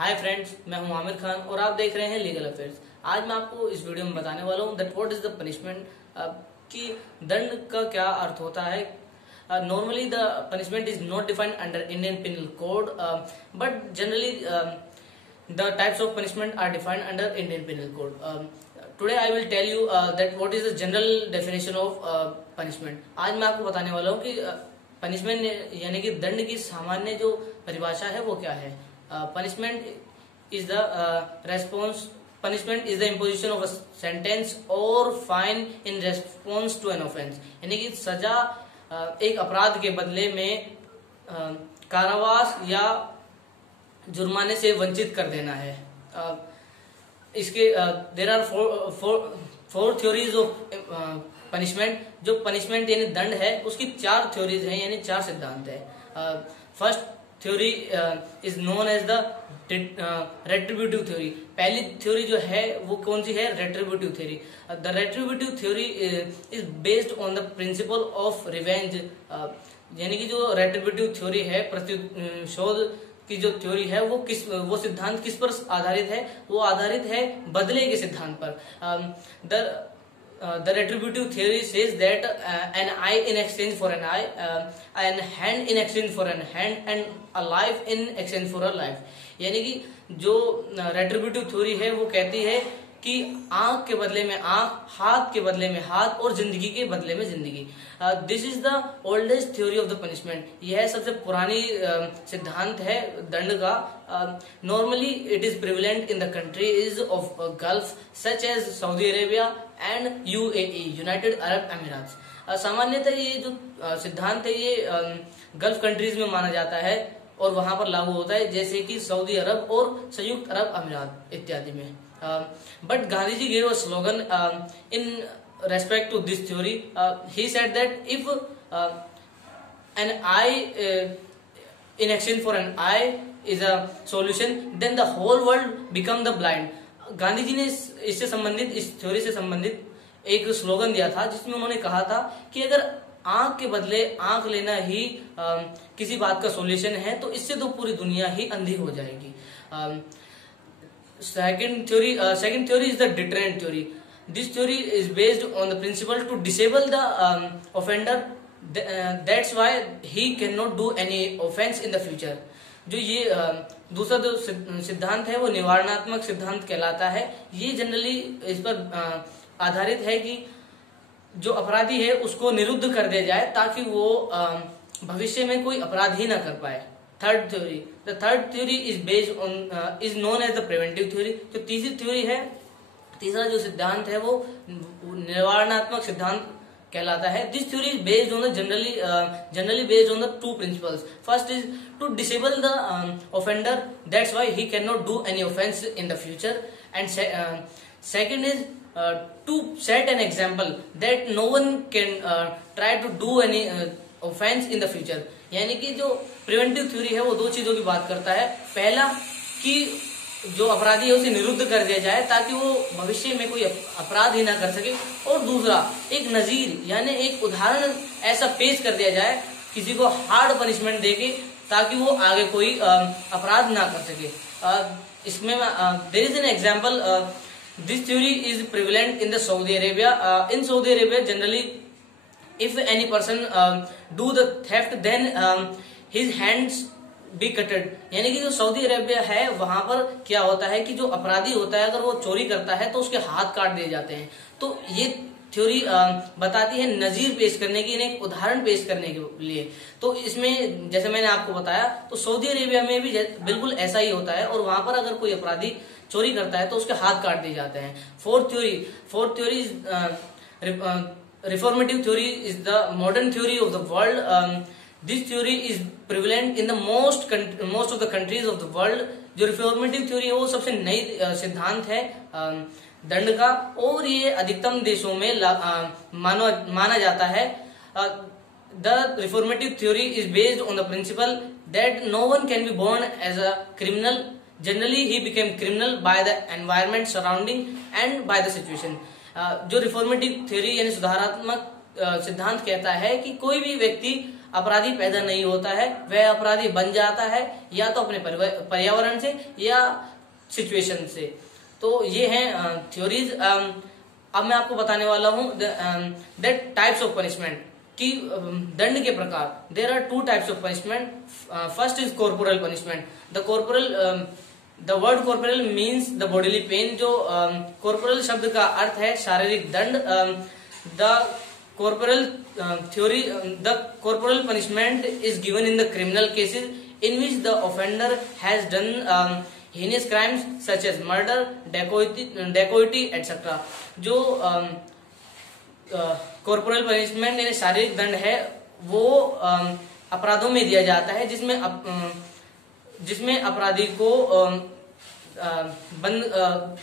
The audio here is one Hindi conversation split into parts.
हाय फ्रेंड्स, मैं हूं आमिर खान और आप देख रहे हैं लीगल अफेयर्स। आज मैं आपको इस वीडियो में बताने वाला हूं that what is the punishment, कि दंड का क्या अर्थ होता है। Normally the punishment is not defined under Indian penal code, but generally the types of punishment are defined under Indian Penal Code. Today I will tell you that what is the general definition of punishment. आज मैं आपको बताने वाला हूँ कि punishment यानी कि दंड की सामान्य जो परिभाषा है वो क्या है। Punishment is the response. Punishment is the imposition of a sentence or fine in response to an offence. यानी कि सजा एक अपराध के बदले में कारावास या जुर्माने से वंचित कर देना है। इसके there are four theories of punishment. जो पनिशमेंट यानी दंड है उसकी चार थ्योरीज हैं, यानी चार सिद्धांत है। First theory is known as the retributive theory. पहली थ्योरी जो है वो कौन सी है? Retributive theory. The retributive theory is based on the principle of revenge. यानी कि जो रेट्रिब्यूटिव थ्योरी है, प्रतिशोध की जो थ्योरी है वो सिद्धांत किस पर आधारित है? वो आधारित है बदले के सिद्धांत पर। The retributive theory says that an eye in exchange for an eye, an hand in exchange for an hand, and a life in exchange for a life। यानी कि जो retributive theory है वो कहती है कि आंख के बदले में आंख, हाथ के बदले में हाथ और जिंदगी के बदले में जिंदगी। This is the oldest theory of the punishment. यह सबसे पुरानी सिद्धांत है दंड का। Normally it is prevalent in the countries of Gulf such as Saudi Arabia and UAE, United Arab Emirates. सामान्यतः ये जो सिद्धांत है ये गल्फ कंट्रीज में माना जाता है और वहां पर लागू होता है, जैसे कि सऊदी अरब और संयुक्त अरब अमीरात इत्यादि में। But Gandhiji gave a slogan in respect to this theory. He said that if an eye in exchange for an eye is a solution, then the whole world become the blind. Gandhi ji ने इससे संबंधित, इस थ्योरी से संबंधित एक स्लोगन दिया था जिसमें उन्होंने कहा था कि अगर आंख के बदले आंख लेना ही किसी बात का सॉल्यूशन है तो इससे तो पूरी दुनिया ही अंधी हो जाएगी। Second theory is the deterrent theory. This theory is based on the principle to disable the offender. That's why he cannot do any offense in the future. जो ये दूसरा जो सिद्धांत है वो निवारणात्मक सिद्धांत कहलाता है। ये जनरली इस पर आधारित है कि जो अपराधी है उसको निरुद्ध कर दिया जाए ताकि वो भविष्य में कोई अपराध ही ना कर पाए। Third theory, the third theory is based on is known as the preventive theory. जो तीसरी थ्योरी है, तीसरा जो सिद्धांत है वो निवारणात्मक सिद्धांत कहलाता है। This theory is based on the generally based on the two principles. First is to disable the offender, that's why he can not do any offence in the future, and second is to set an example that no one can try to do any offence in the future. यानी कि जो प्रिवेंटिव थ्योरी है वो दो चीजों की बात करता है। पहला कि जो अपराधी है उसे निरुद्ध कर दिया जाए ताकि वो भविष्य में कोई अपराध ही ना कर सके, और दूसरा एक नजीर यानी एक उदाहरण ऐसा पेश कर दिया जाए किसी को हार्ड पनिशमेंट देके ताकि वो आगे कोई अपराध ना कर सके। इसमें there is an example, this theory is prevalent in the Saudi Arabia. In Saudi Arabia generally if any person do the theft then his hands be cutted। यानी कि जो सऊदी अरेबिया है वहां पर क्या होता है कि जो अपराधी होता है अगर वो चोरी करता है तो उसके हाथ काट दिए जाते हैं। तो ये थ्योरी बताती है नजीर पेश करने की, एक उदाहरण पेश करने के लिए। तो इसमें जैसे मैंने आपको बताया तो सऊदी अरेबिया में भी बिल्कुल ऐसा ही होता है, और वहां पर अगर कोई अपराधी चोरी करता है तो उसके हाथ काट दिए जाते हैं। Fourth theory reformative theory is the modern theory of the world. This theory is prevalent in the most of the countries of the world. जो reformative theory है वो सबसे नई सिद्धांत है दंड का, और ये अधिकतम देशों में माना जाता है। The reformative theory is based on the principle that no one can be born as a criminal. Generally he became criminal by the environment surrounding and by the situation. जो रिफॉर्मेटिव थ्योरी यानी सुधारात्मक सिद्धांत कहता है कि कोई भी व्यक्ति अपराधी पैदा नहीं होता है, वह अपराधी बन जाता है या तो अपने पर्यावरण से या सिचुएशन से। तो ये हैं थ्योरीज। अब मैं आपको बताने वाला हूँ दैट टाइप्स ऑफ पनिशमेंट, कि दंड के प्रकार। There are 2 types of punishment. First is corporal punishment. The word corporal means the bodily pain. जो कॉर्पोरल शब्द का अर्थ है शारीरिक दंड। The corporal punishment is given in the criminal cases in which the offender has done heinous crimes such as murder, dacoity etc. जो corporal punishment यानी शारीरिक दंड है वो अपराधों में दिया जाता है जिसमें अपराधी को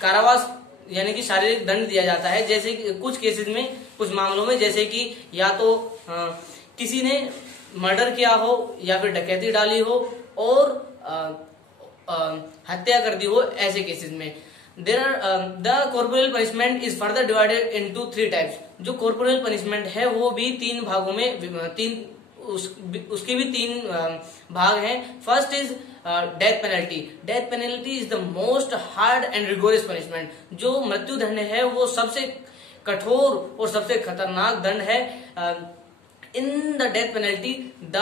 कारावास यानी कि शारीरिक दंड दिया जाता है। जैसे कि कुछ केसेस में, कुछ मामलों में, जैसे कि या तो किसी ने मर्डर किया हो या फिर डकैती डाली हो और हत्या कर दी हो, ऐसे केसेस में the corporal punishment is further divided into 3 types. जो कॉर्पोरल पनिशमेंट है वो भी 3 भागों में उसके भी 3 भाग हैं। First is death penalty. Death penalty is the most hard and rigorous punishment. जो मृत्यु दंड है वो सबसे कठोर और सबसे खतरनाक दंड है। In the death penalty the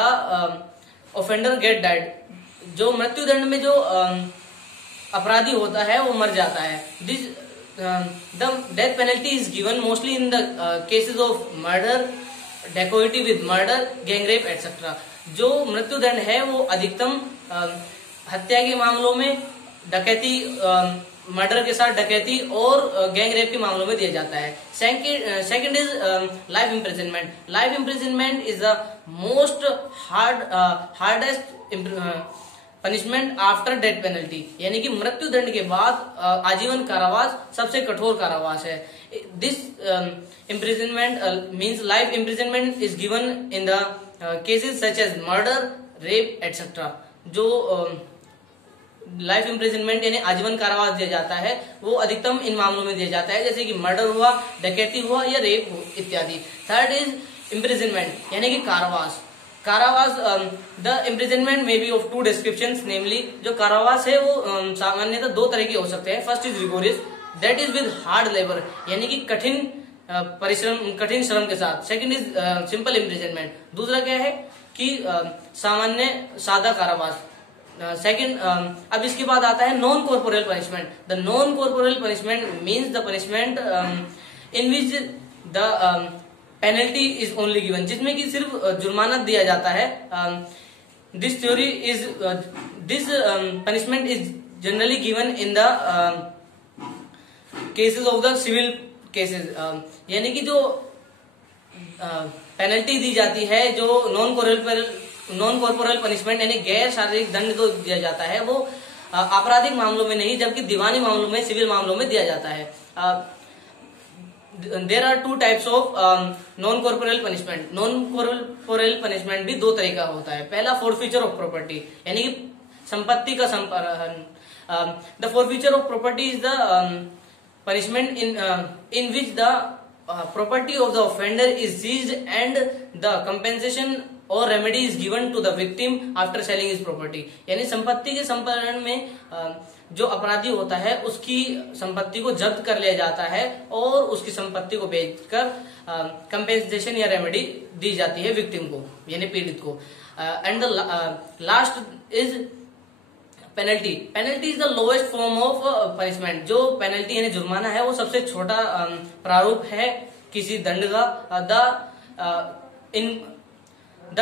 offender get died. जो मृत्यु दंड में जो अपराधी होता है वो मर जाता है। The death penalty is given mostly in the cases of murder, dacoity with murder, gangrape etcetera. जो मृत्यु दंड है वो अधिकतम हत्या के मामलों में, डकैती, मर्डर के साथ डकैती और गैंगरेप के मामलों में दिया जाता है। Second is life imprisonment. Life imprisonment is the most hardest punishment after death penalty. यानी कि मृत्यु दंड के बाद आजीवन कारावास सबसे कठोर कारावास है। This imprisonment means life imprisonment is given in the cases such as murder, rape etc. जो लाइफ इम्प्रिजनमेंट यानी आजीवन कारावास दिया जाता है वो अधिकतम इन मामलों में दिया जाता है, जैसे कि मर्डर हुआ, डकैती हुआ या रेप इत्यादि। थर्ड इज इम्प्रिजनमेंट यानी कि कारावास। द इम्प्रिजनमेंट में बी ऑफ 2 डिस्क्रिप्शंस, नेमली जो कारावास है वो सामान्यतः 2 तरह के हो सकते हैं। First is rigorous, that is with hard labour यानी कि कठिन श्रम के साथ। Second is simple imprisonment. दूसरा क्या है कि सादा कारावास। अब इसके बाद आता है non corporal punishment. The non corporal punishment means the punishment in which the penalty is only given, जिसमें कि सिर्फ जुर्माना दिया जाता है। This punishment is generally given in the cases of the civil cases. यानी कि जो पेनल्टी दी जाती है, जो नॉन कॉर्पोरल पनिशमेंट यानी गैर शारीरिक दंड को दिया जाता है वो आपराधिक मामलों में नहीं, जबकि दीवानी मामलों में, सिविल मामलों में दिया जाता है। There are 2 types of non corporal punishment. Non corporal punishment भी 2 तरह का होता है। पहला फोरफीचर ऑफ प्रॉपर्टी यानी कि संपत्ति का संपादन। The forfeiture of property is the punishment in which the property of the offender is seized and the compensation or remedy is given to the victim after selling his property। यानी संपत्ति के संपादन में जो अपराधी होता है उसकी संपत्ति को जब्त कर लिया जाता है और उसकी संपत्ति को बेचकर कंपेंसेशन या रेमेडी दी जाती है विक्टिम को यानी पीड़ित को। And the last is penalty. Penalty is the lowest form of punishment. जो पेनल्टी यानी जुर्माना है वो सबसे छोटा प्रारूप है किसी दंड का। In the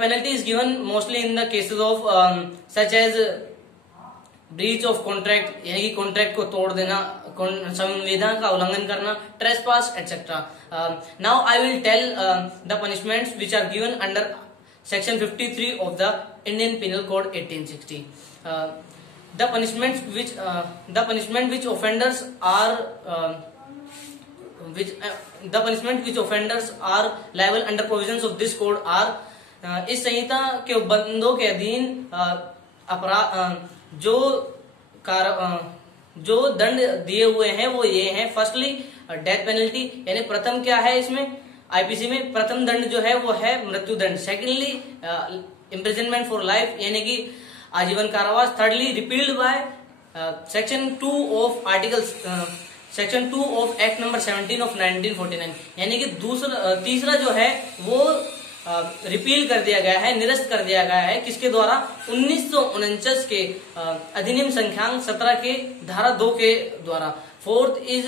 penalty is given mostly in the cases of such as breach of contract यानी कि कॉन्ट्रैक्ट को तोड़ देना, संविधान का उल्लंघन करना, trespass etcetera. Now I will tell the punishments which are given under Section 53 of the Indian Penal Code 1860. The punishment which offenders are liable under provisions of this code are इस संहिता के बंदों के अधीन अपराध जो दंड दिए हुए हैं वो ये हैं। फर्स्टली डेथ पेनल्टी यानी प्रथम क्या है इसमें आईपीसी में प्रथम दंड जो है वो है मृत्यु दंड। सेकेंडली इम्प्रिजनमेंट फॉर लाइफ यानी कि आजीवन कारावास। Thirdly repealed by section 2 of section 2 of act number 17 of 1949 यानी कि तीसरा जो है वो रिपील कर दिया गया है, निरस्त कर दिया गया है। किसके द्वारा? 1949 के अधिनियम संख्यांक 17 के धारा 2 के द्वारा। Fourth is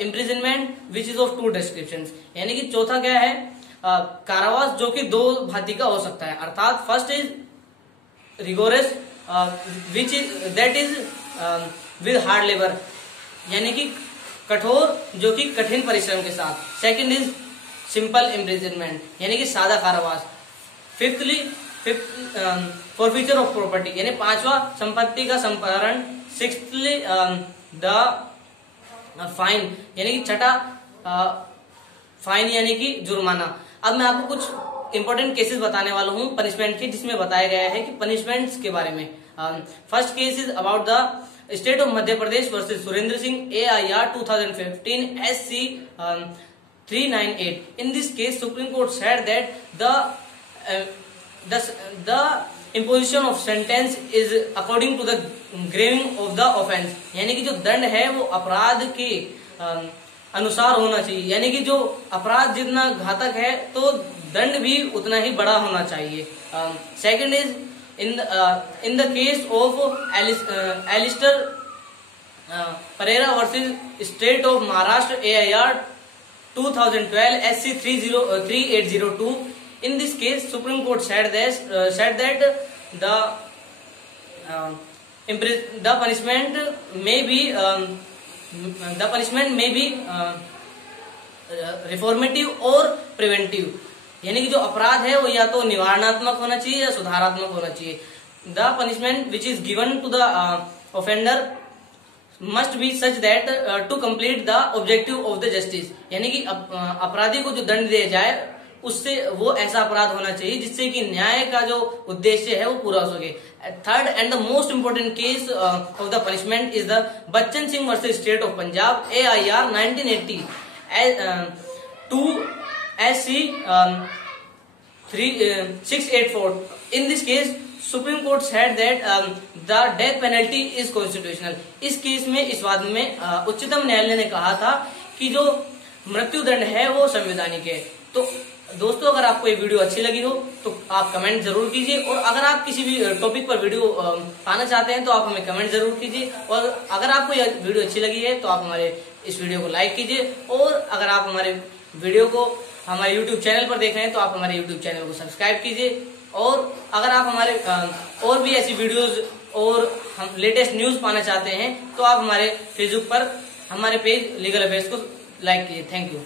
imprisonment which is of 2 descriptions यानी कि चौथा क्या है? कारावास जो कि 2 भांति का हो सकता है, अर्थात first is rigorous which is that is with hard labour यानी कि कठोर जो कि कठिन परिश्रम के साथ। सेकंड इज सिंपल इम्प्रिजनमेंट यानी कि सादा कारावास। फिफ्थली फॉरफीचर ऑफ प्रॉपर्टी यानी 5वां संपत्ति का संपारण। सिक्स्थली द फाइन यानी कि छठा फाइन यानी कि जुर्माना। अब मैं आपको कुछ इंपॉर्टेंट केसेस बताने वाला हूं पनिशमेंट के, जिसमें बताया गया है कि पनिशमेंट्स के बारे में। First case is about the state of Madhya Pradesh versus Surendra Singh, AIR 2015 SC 398. In this case, Supreme Court said that the imposition of sentence is according to the graving of the offence यानी कि जो दंड है वो अपराध के अनुसार होना चाहिए यानी कि जो अपराध जितना घातक है तो दंड भी उतना ही बड़ा होना चाहिए। Second is in the case of Alister Pereira versus state of Maharashtra, AIR 2012 SC 3802. In this case, Supreme Court said that the punishment may be reformative or preventive यानी कि जो अपराध है वो या तो निवारणात्मक होना चाहिए या सुधारात्मक होना चाहिए। The punishment which is given to the offender must be such that to complete the objective of the justice यानी कि अपराधी को जो दंड दिया जाए उससे वो ऐसा अपराध होना चाहिए जिससे कि न्याय का जो उद्देश्य है वो पूरा हो सके। Third and the most important case of the punishment is the Bachchan Singh versus state of Punjab, AIR 1980 2 SC 684. In this case, Supreme Court said that the death penalty is constitutional. इस केस में, इस वाद में उच्चतम न्यायालय ने कहा था कि जो मृत्यु दंड है वो संवैधानिक है। तो दोस्तों, अगर आपको ये वीडियो अच्छी लगी हो तो आप कमेंट जरूर कीजिए, और अगर आप किसी भी टॉपिक पर वीडियो पाना चाहते हैं तो आप हमें कमेंट जरूर कीजिए। और अगर आपको यह वीडियो अच्छी लगी है तो आप हमारे इस वीडियो को लाइक कीजिए, और अगर आप हमारे वीडियो को हमारे YouTube चैनल पर देख रहे हैं तो आप हमारे YouTube चैनल को सब्सक्राइब कीजिए। और अगर आप हमारे और भी ऐसी वीडियोस और हम लेटेस्ट न्यूज पाना चाहते हैं तो आप हमारे फेसबुक पर हमारे पेज लीगल अफेयर्स को लाइक कीजिए। Thank you.